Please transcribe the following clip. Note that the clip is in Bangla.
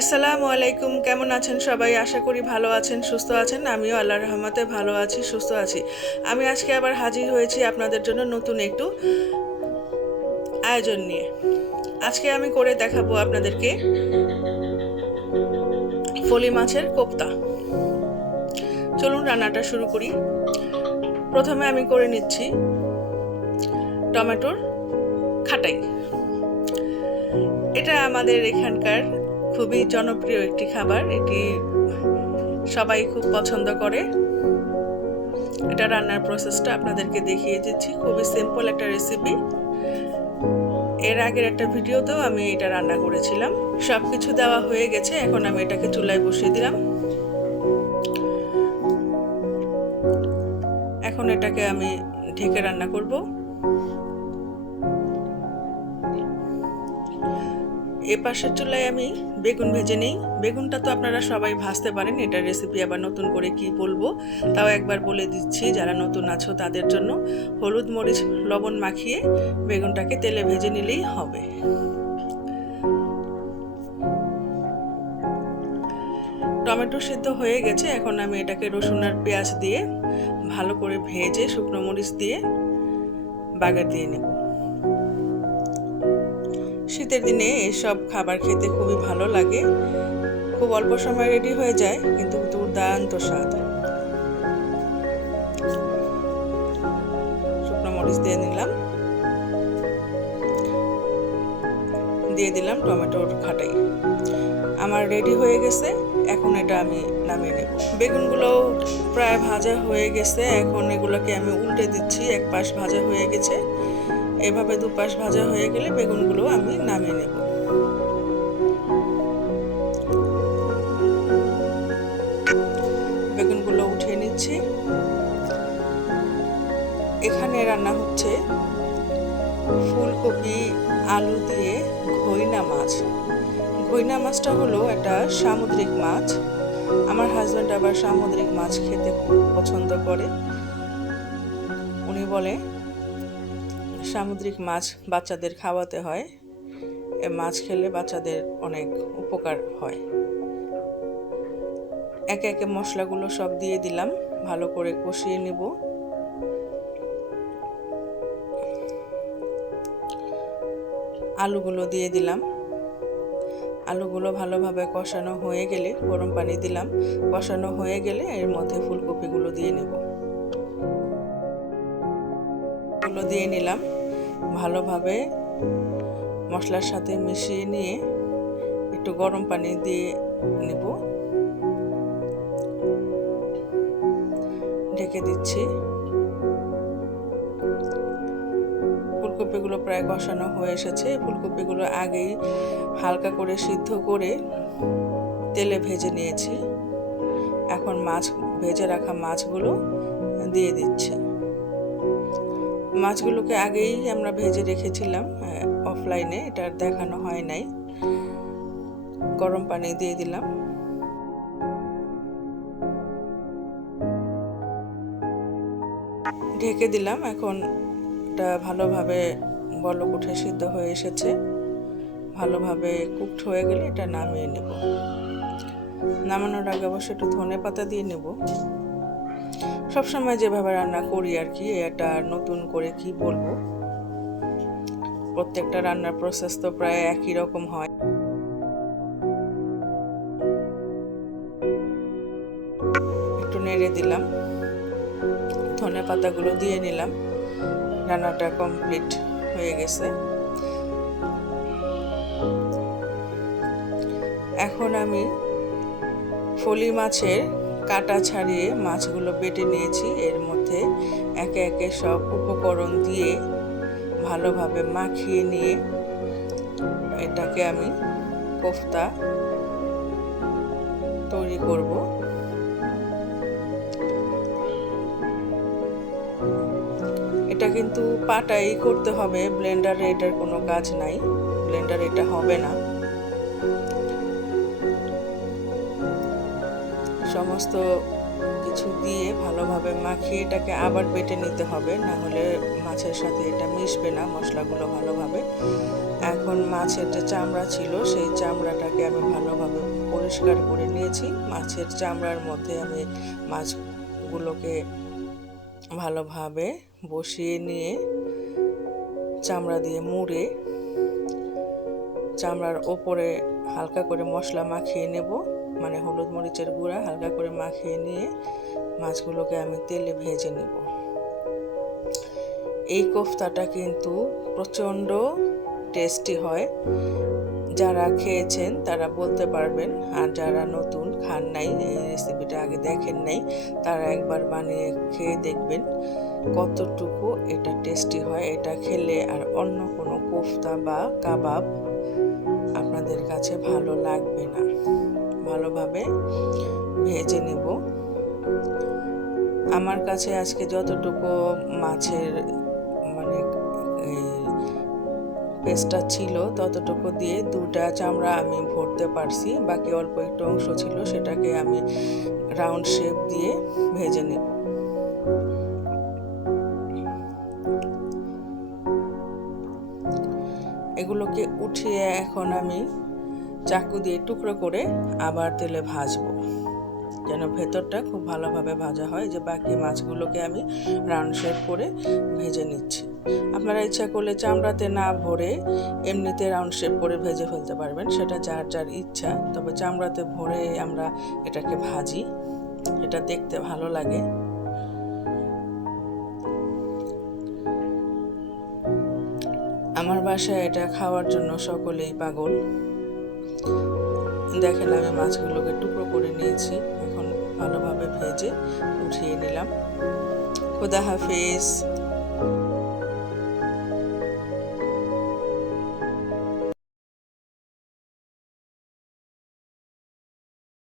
আসসালামু আলাইকুম, কেমন আছেন সবাই? আশা করি ভালো আছেন, সুস্থ আছেন। আমিও আল্লাহর রহমতে ভালো আছি, সুস্থ আছি। আমি আজকে আবার হাজির হয়েছি আপনাদের জন্য নতুন একটু আয়োজন নিয়ে। আজকে আমি করে দেখাবো আপনাদেরকে ফলি মাছের কোপ্তা। চলুন রান্নাটা শুরু করি। প্রথমে আমি করে নিচ্ছি টমেটোর খাটাই। এটা আমাদের এখানকার খুবই জনপ্রিয় একটি খাবার, এটি সবাই খুব পছন্দ করে। এটা রান্নার প্রসেসটা আপনাদেরকে দেখিয়ে দিচ্ছি, খুবই সিম্পল একটা রেসিপি। এর আগের একটা ভিডিওতেও আমি এটা রান্না করেছিলাম। সব কিছু দেওয়া হয়ে গেছে, এখন আমি এটাকে চুলায় বসিয়ে দিলাম। এখন এটাকে আমি ঢেকে রান্না করব। এ পাশের চুলায় আমি বেগুন ভেজে নেই। বেগুনটা তো আপনারা সবাই ভাজতে পারেন, এটার রেসিপি আবার নতুন করে কি বলবো তাও একবার বলে দিচ্ছি যারা নতুন আছো তাদের জন্য। হলুদ মরিচ লবণ মাখিয়ে বেগুনটাকে তেলে ভেজে নিলেই হবে। টমেটো সিদ্ধ হয়ে গেছে, এখন আমি এটাকে রসুন আর পেঁয়াজ দিয়ে ভালো করে ভেজে শুকনো মরিচ দিয়ে বাগার দিয়ে নেব। শীতের দিনে এসব খাবার খেতে খুবই ভালো লাগে, খুব অল্প সময় রেডি হয়ে যায়, কিন্তু দুর্দান্ত স্বাদ। শুকনো মরিচ দিয়ে নিলাম, দিয়ে দিলাম টমেটোর খাটাই। আমার রেডি হয়ে গেছে, এখন এটা আমি নামিয়ে নেব। বেগুনগুলো প্রায় ভাজা হয়ে গেছে, এখন এগুলোকে আমি উল্টে দিচ্ছি। এক পাশ ভাজা হয়ে গেছে, এভাবে দুপাশ ভাজা হয়ে গেলে বেগুনগুলো আমি নামিয়ে নেব। বেগুনগুলো উঠিয়ে নিচ্ছি। এখানে রান্না হচ্ছে ফুলকপি আলু দিয়ে ঘইনা মাছ। ঘইনা মাছটা হলো একটা সামুদ্রিক মাছ। আমার হাজব্যান্ড আবার সামুদ্রিক মাছ খেতে খুব পছন্দ করে। উনি বলে সামুদ্রিক মাছ বাচ্চাদের খাওয়াতে হয়, এ মাছ খেলে বাচ্চাদের অনেক উপকার হয়। একে একে মশলাগুলো সব দিয়ে দিলাম, ভালো করে কষিয়ে নেব। আলুগুলো দিয়ে দিলাম। আলুগুলো ভালোভাবে কষানো হয়ে গেলে গরম পানি দিলাম। কষানো হয়ে গেলে এর মধ্যে ফুলকপিগুলো দিয়ে নেব। এগুলো দিয়ে নিলাম, ভালোভাবে মশলার সাথে মিশিয়ে নিয়ে একটু গরম পানি দিয়ে নেব। ঢেকে দিচ্ছি। ফুলকপিগুলো প্রায় কষানো হয়ে এসেছে। ফুলকপিগুলো আগেই হালকা করে সিদ্ধ করে তেলে ভেজে নিয়েছি। এখন ভেজে রাখা মাছগুলো দিয়ে দিচ্ছি। মাছগুলোকে আগেই আমরা ভেজে রেখেছিলাম অফলাইনে, এটা দেখানো হয় নাই। গরম পানি দিয়ে দিলাম। ঢেকে দিলাম। এখন এটা ভালোভাবে বলক উঠে সিদ্ধ হয়ে এসেছে। ভালোভাবে কুকড হয়ে গেলে এটা নামিয়ে নেব। নামানোর আগে অবশ্যই একটু ধনেপাতা দিয়ে নেব। সবসময় যেভাবে রান্না করি আর কি, এটা নতুন করে কি বলবো, প্রত্যেকটা রান্নার প্রসেস তো প্রায় একই রকম হয়। একটু নেড়ে দিলাম, ধনেপাতাগুলো দিয়ে নিলাম। রান্নাটা কমপ্লিট হয়ে গেছে। এখন আমি ফলি মাছের কাটা ছাড়িয়ে মাছগুলো বেটে নিয়েছি। এর মধ্যে একে একে সব উপকরণ দিয়ে ভালোভাবে মাখিয়ে নিয়ে এটাকে আমি কোফতা তৈরি করব। এটা কিন্তু পাটাই করতে হবে, ব্লেন্ডারে এটার কোনো কাজ নাই, ব্লেন্ডারে এটা হবে না। সমস্ত কিছু দিয়ে ভালোভাবে মাখিয়ে এটাকে আবার বেটে নিতে হবে, না হলে মাছের সাথে এটা মিশবে না মশলাগুলো ভালোভাবে। এখন মাছের যে চামড়া ছিল সেই চামড়াটাকে আমি ভালোভাবে পরিষ্কার করে নিয়েছি। মাছের চামড়ার মধ্যে আমি মাছগুলোকে ভালোভাবে বসিয়ে নিয়ে চামড়া দিয়ে মুড়ে চামড়ার ওপরে হালকা করে মশলা মাখিয়ে নেব, মানে হলুদ মরিচের গুঁড়া হালকা করে মাখিয়ে নিয়ে মাছগুলোকে আমি তেলে ভেজে নেব। এই কোফতাটা কিন্তু প্রচণ্ড টেস্টি হয়, যারা খেয়েছেন তারা বলতে পারবেন, আর যারা নতুন খান নাই, এই রেসিপিটা আগে দেখেন নাই, তারা একবার বানিয়ে খেয়ে দেখবেন কতটুকু এটা টেস্টি হয়। এটা খেলে আর অন্য কোনো কোফতা বা কাবাব আপনাদের কাছে ভালো লাগবে না। ভালোভাবে ভেজে নেব। আমার কাছে আজকে যতটুকু মাছের মানে পেস্টটা ছিল ততটুকু দিয়ে 2টা চামড়া আমি ভরতে পারছি, বাকি অল্প একটু অংশ ছিল সেটাকে আমি রাউন্ড শেপ দিয়ে ভেজে নেব। এগুলোকে উঠিয়ে এখন আমি চাকু দিয়ে টুকরো করে আবার তেলে ভাজবো, যেন ভেতরটা খুব ভালোভাবে ভাজা হয়। যে বাকি মাছগুলোকে আমি রাউন্ড শেপ করে ভেজে নিচ্ছি। আপনারা ইচ্ছা করলে চামড়াতে না ভরে এমনিতে রাউন্ড শেপ করে ভেজে ফেলতে পারবেন, সেটা যার যার ইচ্ছা। তবে চামড়াতে ভরে আমরা এটাকে ভাজি, এটা দেখতে ভালো লাগে। আমার বাসায় এটা খাওয়ার জন্য সকলেই পাগল। দেখেন আমি মাছগুলোকে টুকরো করে নিয়েছি, এখন ভালোভাবে ভেজে উঠিয়ে নিলাম। খুদা হাফেজ।